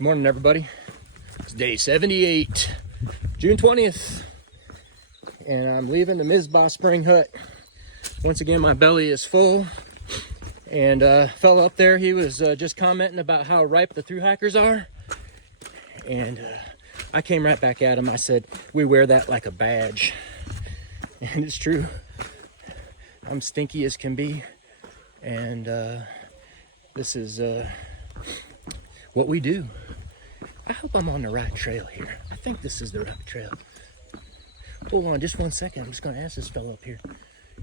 Good morning, everybody. It's day 78, June 20th, and I'm leaving the Mizpah Spring Hut. Once again, my belly is full, and fella up there, he was just commenting about how ripe the through hikers are, and I came right back at him. I said, we wear that like a badge, and it's true. I'm stinky as can be, and this is what we do. I hope I'm on the right trail here. I think this is the right trail. Hold on just one second. I'm just going to ask this fellow up here.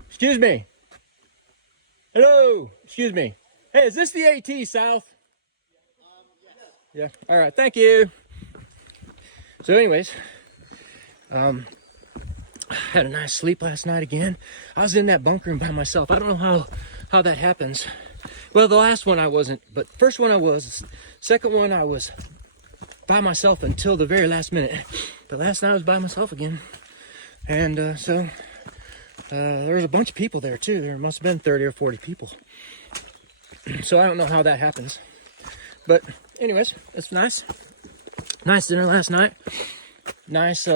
Excuse me. Hello. Excuse me. Hey, is this the AT South? Yeah. All right. Thank you. So anyways, I had a nice sleep last night again. I was in that bunk room by myself. I don't know how that happens. Well, the last one I wasn't, but first one I was. Second one I was by myself until the very last minute. But last night I was by myself again. And so there was a bunch of people there too. There must have been 30 or 40 people. So I don't know how that happens. But anyways, it's nice. Nice dinner last night. Nice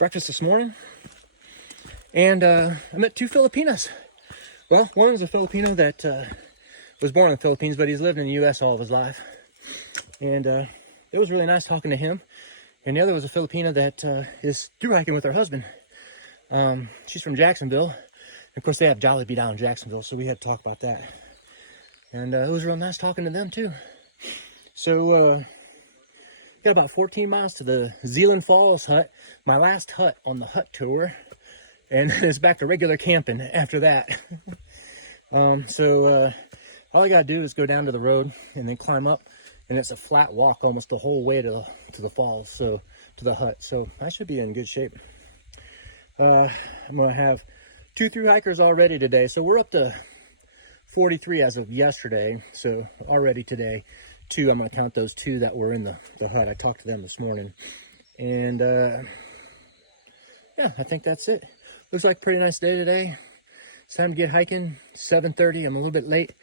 breakfast this morning. And I met two Filipinos. Well, one was a Filipino that was born in the Philippines, but he's lived in the U.S. all of his life. And it was really nice talking to him. And the other was a Filipina that is through hiking with her husband. She's from Jacksonville. And of course, they have Jollibee down in Jacksonville, so we had to talk about that. And it was real nice talking to them, too. So, got about 14 miles to the Zealand Falls hut, my last hut on the hut tour. And it's back to regular camping after that. So all I gotta do is go down to the road and then climb up, and it's a flat walk almost the whole way to the falls, so to the hut. So I should be in good shape. I'm gonna have 2 through hikers already today, so we're up to 43 as of yesterday. So already today, 2. I'm gonna count those 2 that were in the hut. I talked to them this morning, and yeah, I think that's it. Looks like a pretty nice day today. It's time to get hiking. 7:30. I'm a little bit late.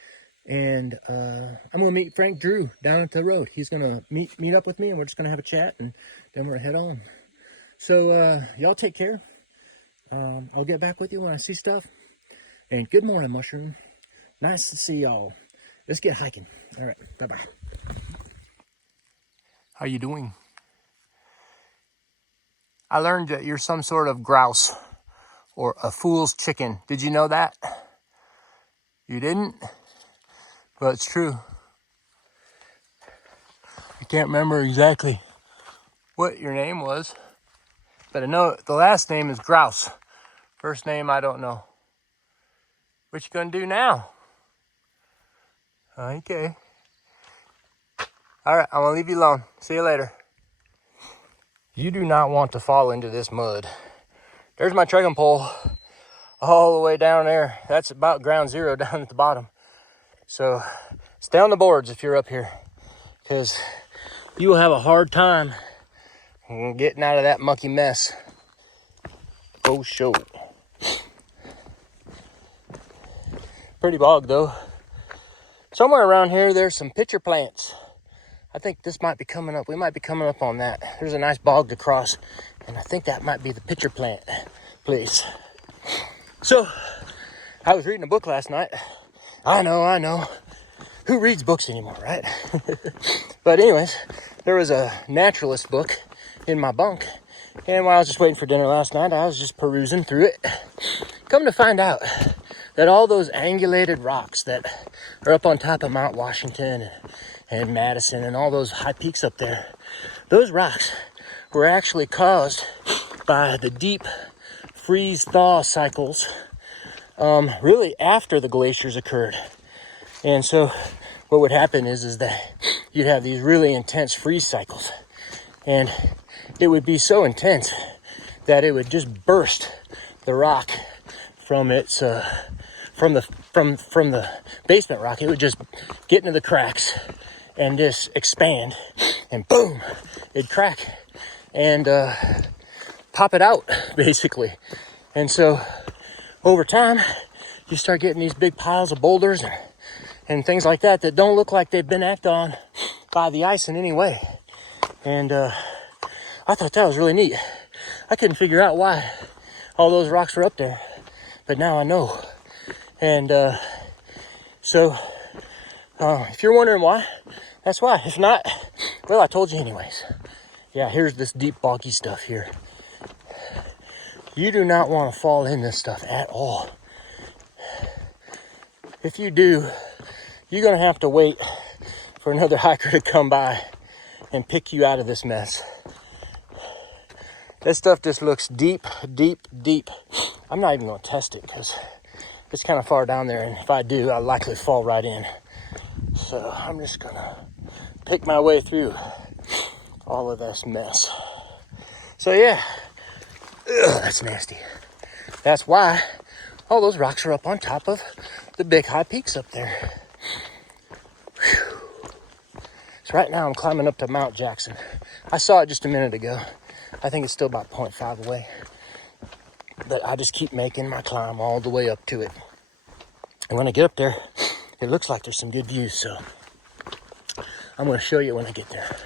And I'm going to meet Frank Drew down at the road. He's going to meet up with me, and we're just going to have a chat, and then we're going to head on. So y'all take care. I'll get back with you when I see stuff. And good morning, Mushroom. Nice to see y'all. Let's get hiking. All right. Bye-bye. How you doing? I learned that you're some sort of grouse. Or a fool's chicken. Did you know that? You didn't? Well, it's true. I can't remember exactly what your name was, but I know the last name is Grouse. First name, I don't know. What you gonna do now? Okay. All right, I'm gonna leave you alone. See you later. You do not want to fall into this mud. There's my trekking pole all the way down there. That's about ground zero down at the bottom. So stay on the boards if you're up here, because you will have a hard time getting out of that mucky mess. Oh, show. Pretty bog though. Somewhere around here, there's some pitcher plants. I think this might be coming up. We might be coming up on that. There's a nice bog to cross, and I think that might be the pitcher plant place. So, I was reading a book last night. I know. Who reads books anymore, right? But anyways, there was a naturalist book in my bunk, and while I was just waiting for dinner last night, I was just perusing through it. Come to find out that all those angulated rocks that are up on top of Mount Washington and Madison and all those high peaks up there, those rocks were actually caused by the deep freeze-thaw cycles really after the glaciers occurred. And so what would happen is that you'd have these really intense freeze cycles, and it would be so intense that it would just burst the rock from its from the basement rock. It would just get into the cracks and just expand, and boom, it'd crack and pop it out, basically. And so over time, you start getting these big piles of boulders and things like that that don't look like they've been acted on by the ice in any way. And I thought that was really neat. I couldn't figure out why all those rocks were up there, but now I know. And so if you're wondering why, that's why. If not, well, I told you anyways. Yeah, here's this deep boggy stuff here. You do not want to fall in this stuff at all. If you do, you're going to have to wait for another hiker to come by and pick you out of this mess. This stuff just looks deep, deep, deep. I'm not even going to test it because it's kind of far down there, and if I do, I'll likely fall right in. So I'm just going to pick my way through all of this mess. So yeah, ugh, that's nasty. That's why all those rocks are up on top of the big high peaks up there. Whew. So right now I'm climbing up to Mount Jackson. I saw it just a minute ago. I think it's still about 0.5 away. But I just keep making my climb all the way up to it. And when I get up there, it looks like there's some good views. So I'm going to show you when I get there.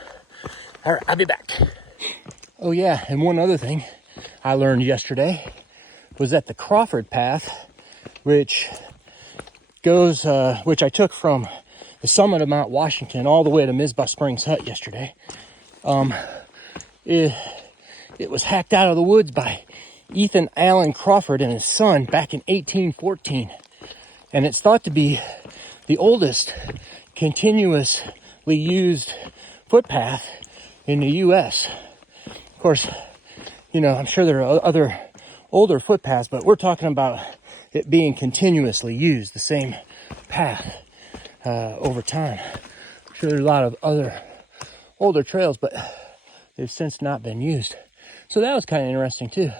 All right, I'll be back. Oh yeah, and one other thing I learned yesterday was that the Crawford path, which goes, which I took from the summit of Mount Washington all the way to Mizpah Springs Hut yesterday, it was hacked out of the woods by Ethan Allen Crawford and his son back in 1814. And it's thought to be the oldest continuously used footpath in the U.S. Of course, you know, I'm sure there are other older footpaths, but we're talking about it being continuously used, the same path over time. I'm sure there's a lot of other older trails, but they've since not been used. So that was kind of interesting too.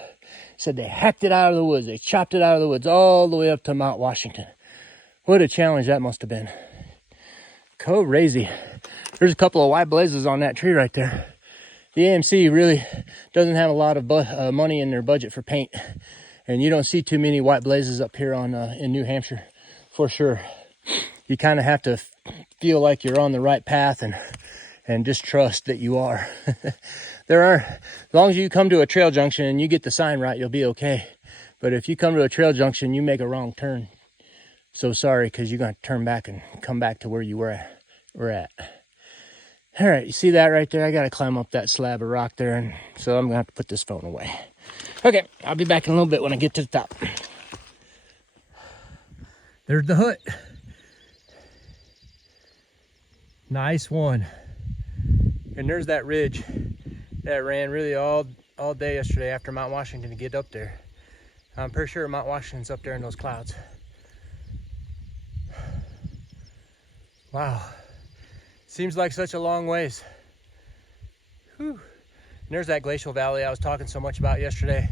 Said they hacked it out of the woods. They chopped it out of the woods all the way up to Mount Washington. What a challenge that must have been. Crazy. There's a couple of white blazes on that tree right there. The AMC really doesn't have a lot of money in their budget for paint. And you don't see too many white blazes up here on in New Hampshire, for sure. You kind of have to feel like you're on the right path and just trust that you are. As long as you come to a trail junction and you get the sign right, you'll be okay. But if you come to a trail junction, you make a wrong turn. So sorry, because you're going to turn back and come back to where you were at. All right, you see that right there? I got to climb up that slab of rock there, and so I'm going to have to put this phone away. Okay, I'll be back in a little bit when I get to the top. There's the hut. Nice one. And there's that ridge that ran really all day yesterday after Mount Washington to get up there. I'm pretty sure Mount Washington's up there in those clouds. Wow. Seems like such a long ways. Whew. And there's that glacial valley I was talking so much about yesterday.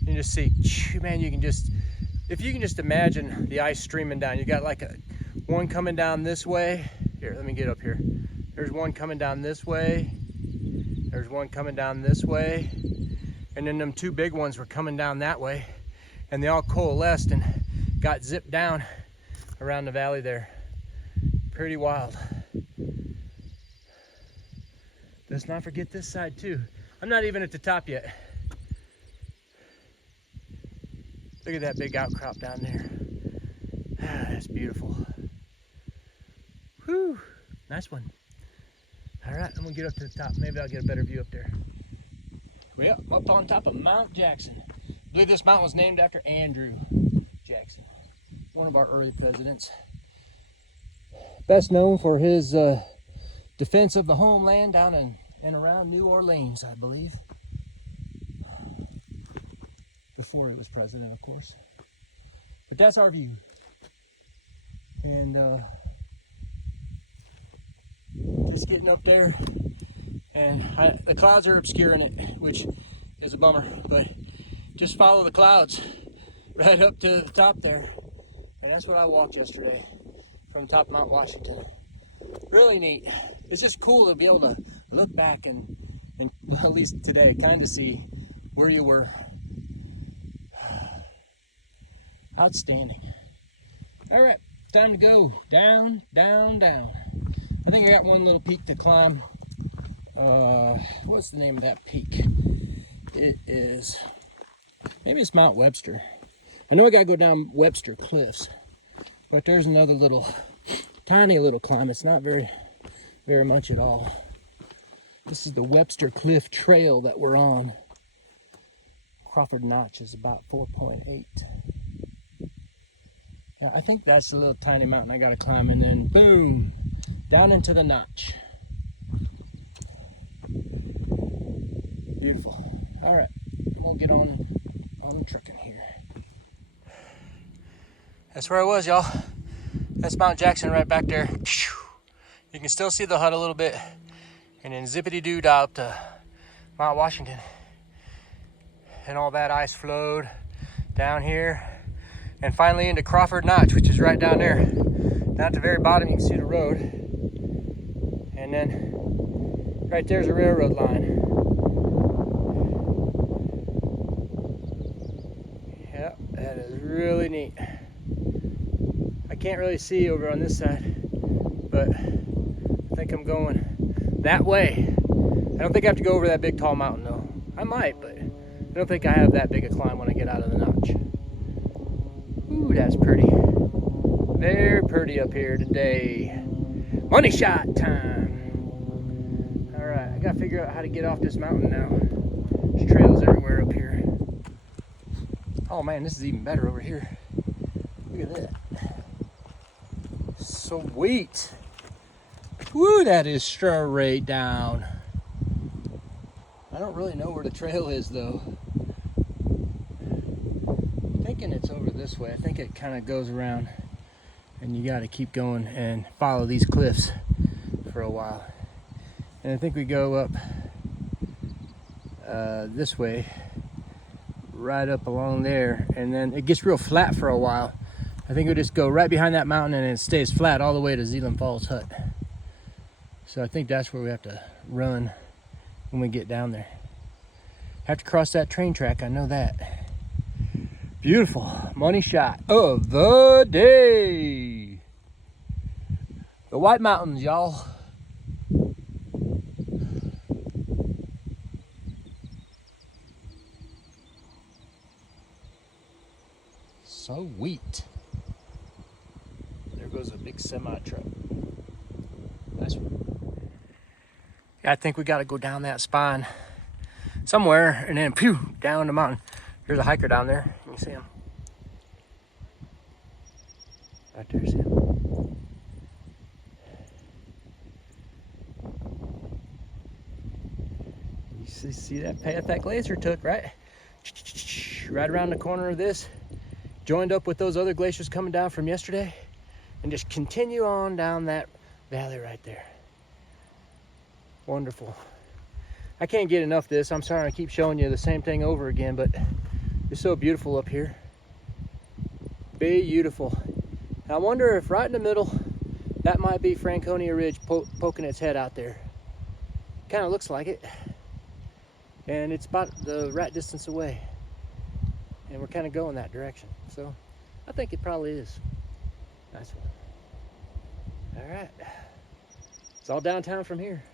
You can just see, man, if you can just imagine the ice streaming down. You got like one coming down this way. Here, let me get up here. There's one coming down this way. There's one coming down this way. And then them two big ones were coming down that way. And they all coalesced and got zipped down around the valley there. Pretty wild. Let's not forget this side too. I'm not even at the top yet. Look at that big outcrop down there. Ah, that's beautiful. Whew, nice one. All right, I'm gonna get up to the top. Maybe I'll get a better view up there. Well, up on top of Mount Jackson. I believe this mountain was named after Andrew Jackson, one of our early presidents. Best known for his defense of the homeland down in and around New Orleans, I believe. Before he was president, of course. But that's our view. And just getting up there, and the clouds are obscuring it, which is a bummer, but just follow the clouds right up to the top there. And that's what I walked yesterday from the top of Mount Washington. Really neat. It's just cool to be able to look back and well, at least today, kind of see where you were. Outstanding. All right, time to go down, down, down. I think I got one little peak to climb. What's the name of that peak? It is, maybe it's Mount Webster. I know I gotta go down Webster Cliffs, but there's another little, tiny little climb. It's not very much at all. This is the Webster Cliff Trail that we're on. Crawford Notch is about 4.8. Yeah, I think that's a little tiny mountain I gotta climb, and then boom, down into the notch. Beautiful. All right, we'll get on the trucking here. That's where I was, y'all. That's Mount Jackson right back there. You can still see the hut a little bit, and then zippity-doo up to Mount Washington. And all that ice flowed down here, and finally into Crawford Notch, which is right down there. Down at the very bottom, you can see the road. And then right there's a railroad line. Yep, that is really neat. I can't really see over on this side, but I think I'm going that way. I don't think I have to go over that big tall mountain though. I might, but I don't think I have that big a climb when I get out of the notch. Ooh, that's pretty. Very pretty up here today. Money shot time. All right, I gotta figure out how to get off this mountain now. There's trails everywhere up here. Oh man, this is even better over here. Look at that. Sweet. Woo, that is straight down. I don't really know where the trail is though. I'm thinking it's over this way. I think it kind of goes around, and you got to keep going and follow these cliffs for a while. And I think we go up this way, right up along there, and then it gets real flat for a while. I think we just go right behind that mountain, and it stays flat all the way to Zealand Falls Hut. So I think that's where we have to run when we get down there. Have to cross that train track, I know that. Beautiful money shot of the day. The White Mountains, y'all. Sweet. There goes a big semi truck. Nice one. Yeah, I think we got to go down that spine somewhere, and then pew, down the mountain. There's a hiker down there. You see him? Right there's him. You see that path that glacier took, right? Right around the corner of this. Joined up with those other glaciers coming down from yesterday. And just continue on down that valley right there. Wonderful. I can't get enough of this. I'm sorry I keep showing you the same thing over again, but it's so beautiful up here. Beautiful. I wonder if right in the middle, that might be Franconia Ridge poking its head out there. Kind of looks like it. And it's about the right distance away. And we're kind of going that direction. So I think it probably is. Nice one. All right. It's all downtown from here.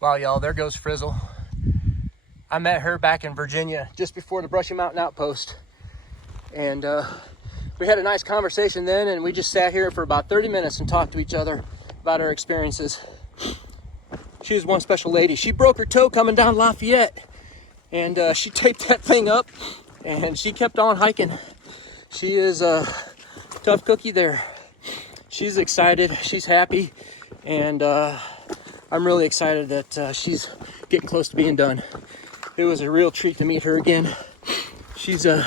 Wow, y'all, there goes Frizzle. I met her back in Virginia just before the Brushy Mountain Outpost. And we had a nice conversation then, and we just sat here for about 30 minutes and talked to each other about our experiences. She was one special lady. She broke her toe coming down Lafayette, and she taped that thing up, and she kept on hiking. She is a tough cookie there. She's excited, she's happy, and I'm really excited that she's getting close to being done. It was a real treat to meet her again. She's the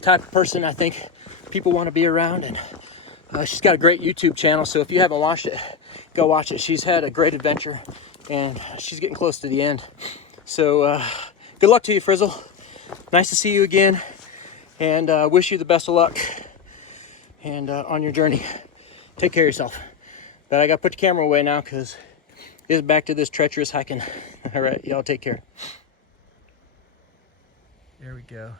type of person I think people want to be around, and she's got a great YouTube channel, so if you haven't watched it, go watch it. She's had a great adventure, and she's getting close to the end. So good luck to you, Frizzle. Nice to see you again, and wish you the best of luck and on your journey. Take care of yourself. But I got to put the camera away now because it's back to this treacherous hiking. All right, y'all take care. There we go.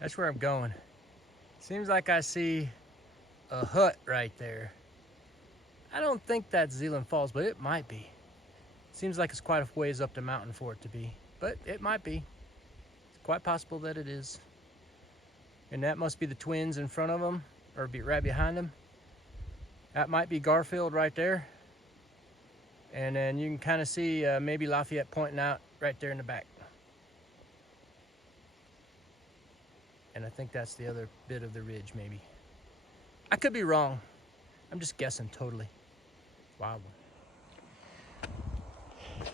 That's where I'm going. Seems like I see a hut right there. I don't think that's Zealand Falls, but it might be. Seems like it's quite a ways up the mountain for it to be, but it might be. It's quite possible that it is. And that must be the twins in front of them, or be right behind them. That might be Garfield right there. And then you can kind of see maybe Lafayette pointing out right there in the back. And I think that's the other bit of the ridge, maybe. I could be wrong. I'm just guessing totally. Wild one.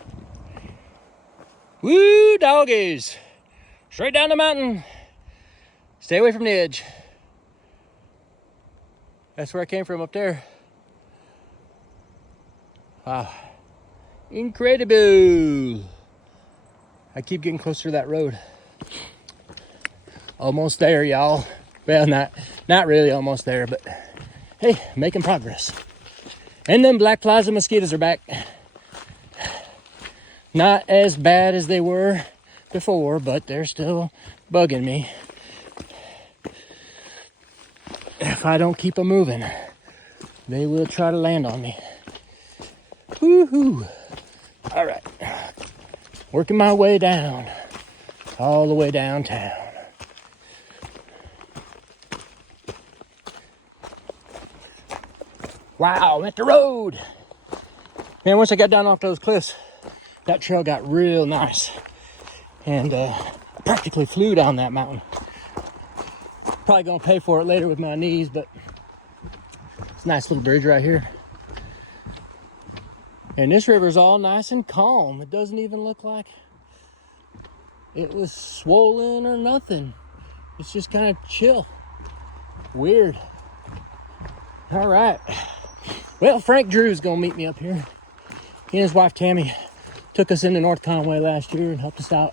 Woo, doggies! Straight down the mountain. Stay away from the edge. That's where I came from, up there. Wow. Incredible. I keep getting closer to that road. Almost there, y'all. Well, not really almost there, but hey, making progress. And them black flies and mosquitoes are back. Not as bad as they were before, but they're still bugging me. If I don't keep them moving, they will try to land on me. Woohoo! All right, working my way down, all the way downtown. Wow, I'm at the road. Man, once I got down off those cliffs, that trail got real nice. And I practically flew down that mountain. Probably gonna pay for it later with my knees, but it's a nice little bridge right here. And this river's all nice and calm. It doesn't even look like it was swollen or nothing. It's just kind of chill. Weird. All right. Well, Frank Drew's gonna meet me up here. He and his wife Tammy took us into North Conway last year and helped us out.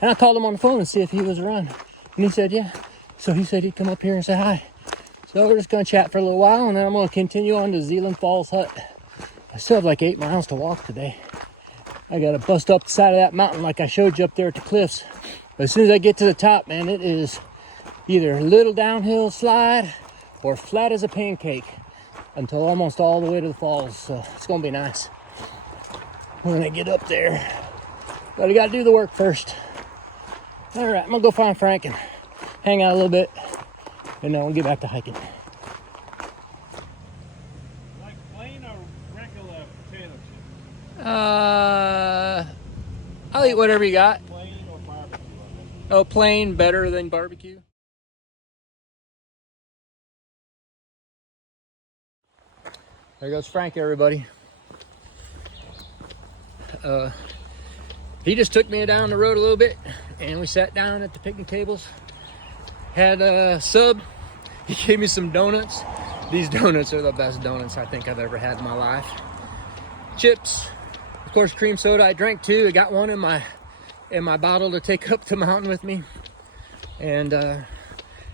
And I called him on the phone and see if he was around. And he said, yeah. So he said he'd come up here and say hi. So we're just gonna chat for a little while and then I'm gonna continue on to Zealand Falls Hut. I still have like 8 miles to walk today. I gotta bust up the side of that mountain like I showed you up there at the cliffs. But as soon as I get to the top, man, it is either a little downhill slide or flat as a pancake until almost all the way to the falls. So it's gonna be nice when I get up there. But I gotta do the work first. All right, I'm gonna go find Franken, hang out a little bit, and then we'll get back to hiking. Like plain or regular potato chips? I'll eat whatever you got. Plain or barbecue? Oh, plain better than barbecue. There goes Frank, everybody. He just took me down the road a little bit and we sat down at the picnic tables. Had a sub. He gave me some donuts. These donuts are the best donuts I think I've ever had in my life. Chips, of course, cream soda. I drank 2. I got one in my bottle to take up the mountain with me. And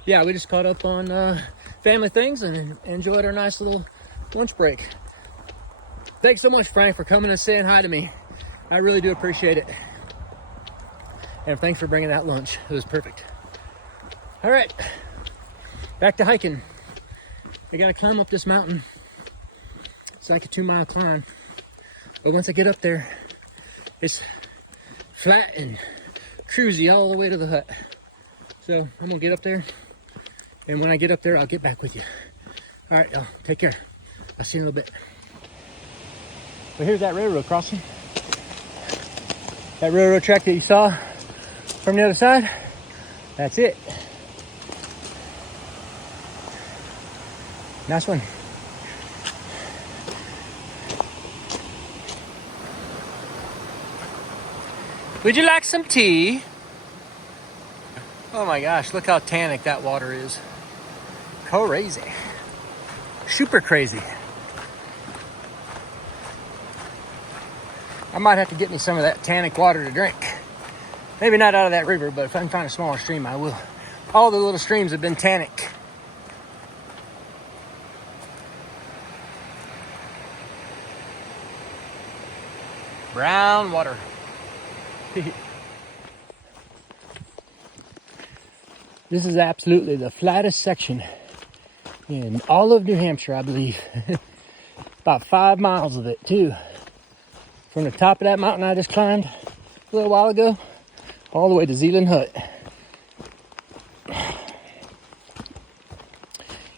yeah, we just caught up on family things and enjoyed our nice little lunch break. Thanks so much, Frank, for coming and saying hi to me. I really do appreciate it. And thanks for bringing that lunch. It was perfect. All right, back to hiking. I gotta climb up this mountain. It's like a 2-mile climb. But once I get up there, it's flat and cruisy all the way to the hut. So I'm gonna get up there. And when I get up there, I'll get back with you. All right, y'all, take care. I'll see you in a little bit. Well, here's that railroad crossing. That railroad track that you saw from the other side, that's it. Nice one. Would you like some tea? Oh my gosh, look how tannic that water is. Crazy. Super crazy. I might have to get me some of that tannic water to drink. Maybe not out of that river, but if I can find a smaller stream, I will. All the little streams have been tannic. Brown water. This is absolutely the flattest section in all of New Hampshire, I believe. About 5 miles of it, too. From the top of that mountain I just climbed a little while ago, all the way to Zealand Hut.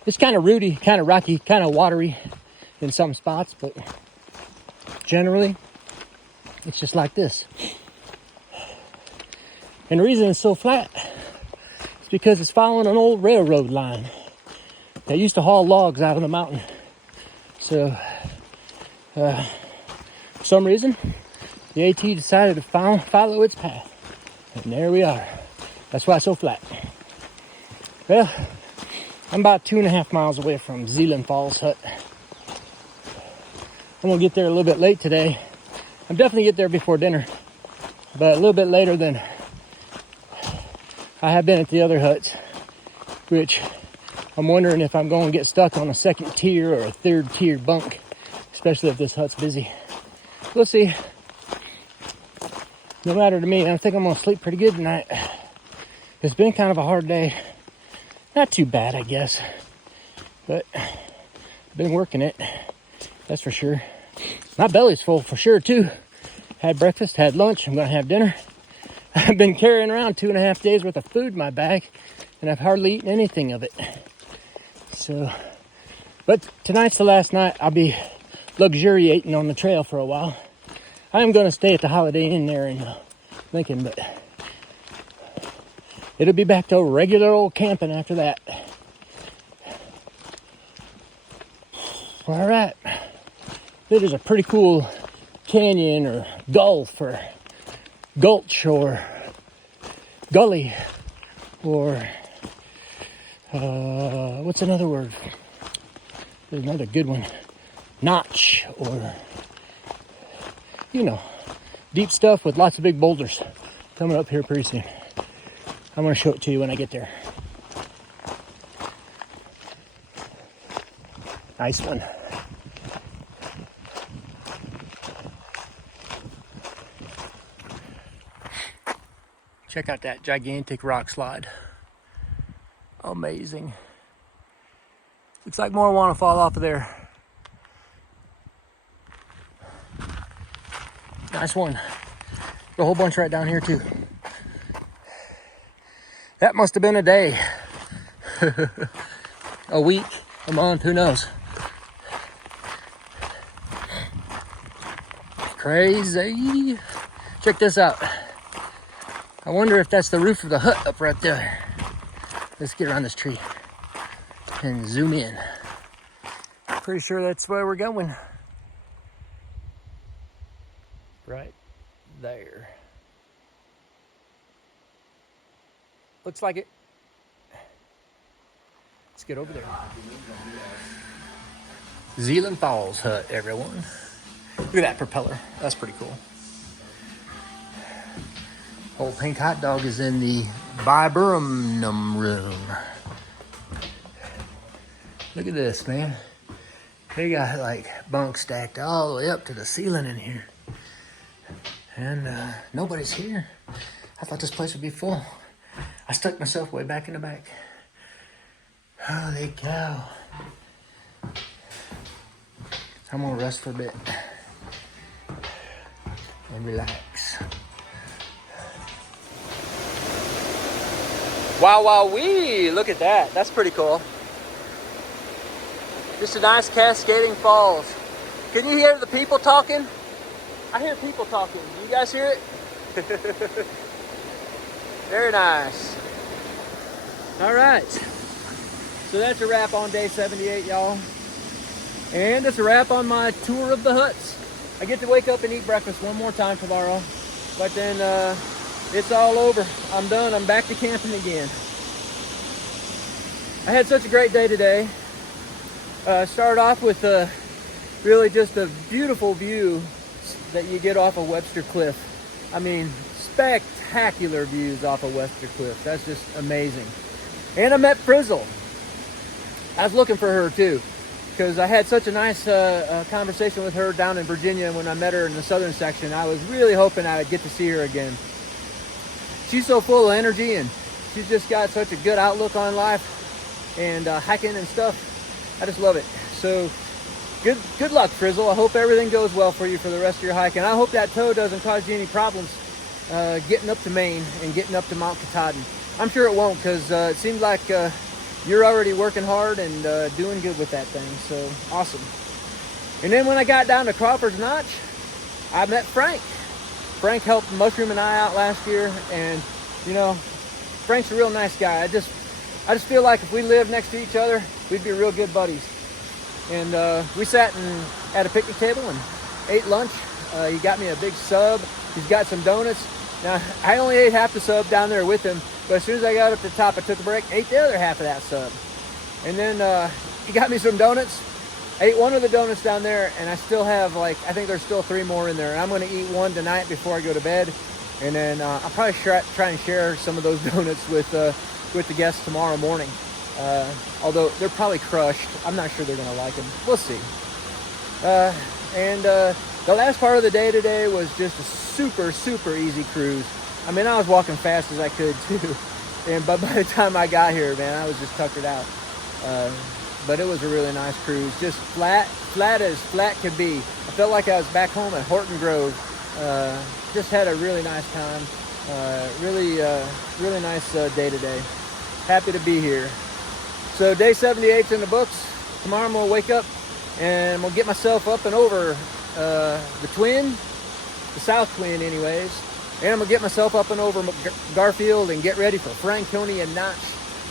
It's kind of rooty, kind of rocky, kind of watery in some spots, but generally, it's just like this. And the reason it's so flat is because it's following an old railroad line. They used to haul logs out of the mountain. So, for some reason, the AT decided to follow its path. And there we are. That's why it's so flat. Well, I'm about 2.5 miles away from Zealand Falls Hut. I'm gonna get there a little bit late today. I'm definitely get there before dinner, but a little bit later than I have been at the other huts, which I'm wondering if I'm going to get stuck on a second tier or a third tier bunk, especially if this hut's busy. We'll see. No matter to me, I think I'm going to sleep pretty good tonight. It's been kind of a hard day. Not too bad, I guess, but I've been working it, that's for sure. My belly's full for sure, too. Had breakfast, had lunch, I'm going to have dinner. I've been carrying around 2.5 days worth of food in my bag, and I've hardly eaten anything of it. So, but tonight's the last night. I'll be luxuriating on the trail for a while. I am going to stay at the Holiday Inn there in Lincoln, but it'll be back to regular old camping after that. All right. It is a pretty cool canyon or gulf or gulch or gully or what's another word? There's another good one. Notch or, you know, deep stuff with lots of big boulders coming up here pretty soon. I'm going to show it to you when I get there. Nice one. Check out that gigantic rock slide. Amazing. Looks like more want to fall off of there. Nice one. A whole bunch right down here too. That must have been a day. A week, a month, who knows? Crazy. Check this out. I wonder if that's the roof of the hut up right there. Let's get around this tree and zoom in. Pretty sure that's where we're going. Right there. Looks like it. Let's get over there. Zealand Falls Hut, everyone. Look at that propeller. That's pretty cool. Old Pink Hot Dog is in the viburnum room. Look at this, man. They got like bunk stacked all the way up to the ceiling in here. And nobody's here. I thought this place would be full. I stuck myself way back in the back. Holy cow. I'm gonna rest for a bit and relax. Wow, wow, wee! Look at that. That's pretty cool. Just a nice cascading falls. Can you hear the people talking? I hear people talking. Do you guys hear it? Very nice. All right. So that's a wrap on day 78, y'all. And it's a wrap on my tour of the huts. I get to wake up and eat breakfast one more time tomorrow. But then it's all over. I'm done. I'm back to camping again. I had such a great day today. Started off with really just a beautiful view that you get off of Webster Cliff. I mean, spectacular views off of Webster Cliff. That's just amazing. And I met Frizzle. I was looking for her too, because I had such a nice conversation with her down in Virginia when I met her in the southern section. I was really hoping I would get to see her again. She's so full of energy, and She's just got such a good outlook on life and hiking and stuff. I just love it. So good luck, Frizzle. I hope everything goes well for you for the rest of your hike, and I hope that tow doesn't cause you any problems getting up to Maine and getting up to Mount Katahdin. I'm sure it won't, because it seems like you're already working hard and doing good with that thing. So awesome. And then when I got down to Crawford Notch, I met Frank. Frank helped Mushroom and I out last year, and you know, Frank's a real nice guy. I just feel like if we lived next to each other, we'd be real good buddies. And we sat at a picnic table and ate lunch. He got me a big sub. He's got some donuts. Now, I only ate half the sub down there with him, but as soon as I got up to the top, I took a break, ate the other half of that sub. And then he got me some donuts. I ate one of the donuts down there, and I still have, like, I think there's still 3 more in there. And I'm going to eat one tonight before I go to bed. And then I'll probably try and share some of those donuts with the guests tomorrow morning. Although they're probably crushed. I'm not sure they're going to like them. We'll see. And the last part of the day today was just a super easy cruise. I mean, I was walking fast as I could too. But by the time I got here, man, I was just tuckered out. But it was a really nice cruise. Just flat as flat could be. I felt like I was back home at Horton Grove. Just had a really nice time. Really nice day today. Happy to be here. So day 78's in the books. Tomorrow I'm gonna wake up and I'm gonna get myself up and over the Twin, the South Twin anyways. And I'm gonna get myself up and over Garfield and get ready for Franken Notch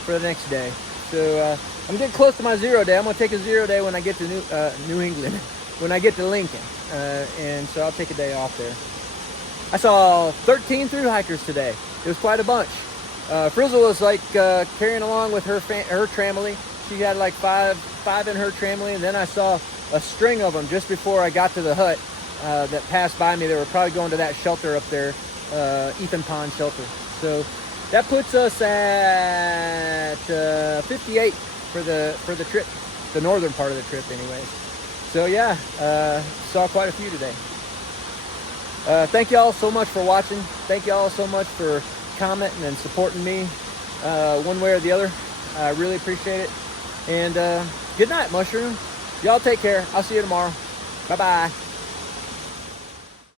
for the next day. So I'm getting close to my 0 day. I'm gonna take a 0 day when I get to New England, when I get to Lincoln. And so I'll take a day off there. I saw 13 through hikers today. It was quite a bunch. Frizzle was like carrying along with her tramily. She had like five in her tramily, and then I saw a string of them just before I got to the hut that passed by me. They were probably going to that shelter up there, Ethan Pond shelter. So that puts us at 58 for the trip, the northern part of the trip, anyways. So yeah, saw quite a few today. Thank y'all so much for watching. Thank y'all so much for commenting and supporting me one way or the other. I really appreciate it. And good night, Mushroom. Y'all take care. I'll see you tomorrow. Bye-bye.